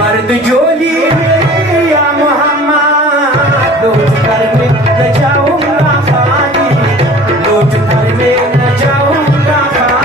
मर्द जोली या मोहम्मद लूट कर मैं न जाऊंगा खाली लूट कर मैं न जाऊंगा खाली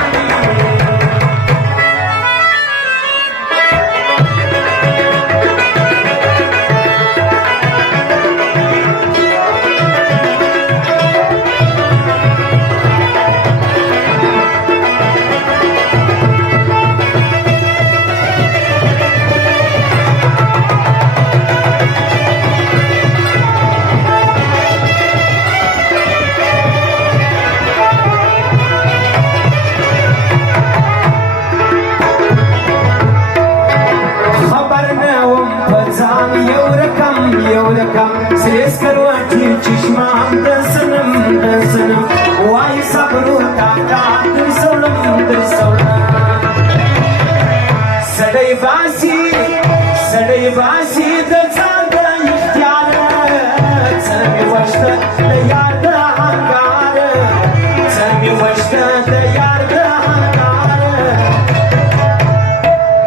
سريس كرواتي تشمام درسنم واي صبرو تاكا درسولم سدي باسي دزادا يختيار سمي وشتا ليار دا هنگار سمي وشتا ليار دا هنگار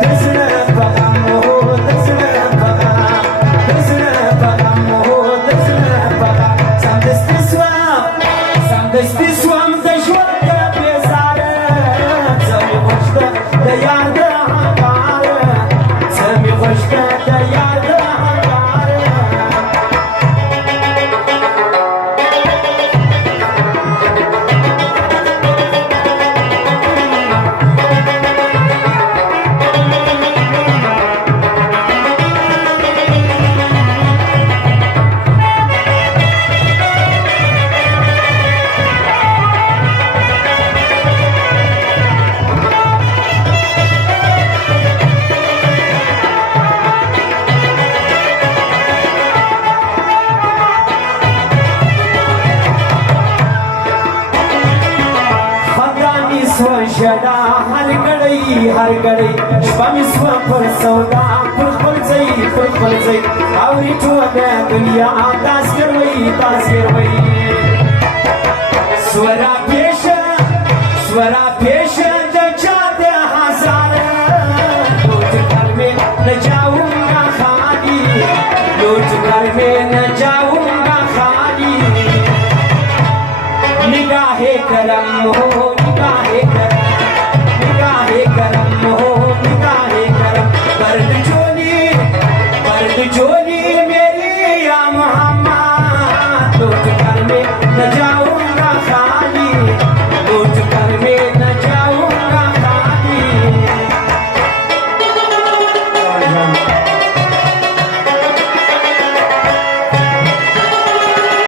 دزنا بغمو شدا هر کړی شپه سوا پر سودا پر خپل ځای اوري ټوله دنیا داس ګروي سورا پیش د چا د هزار لوټ کر میں نہ جاؤنگا خالی لوټ کر میں نہ جاؤنگا خالی نگاہ کرم ہو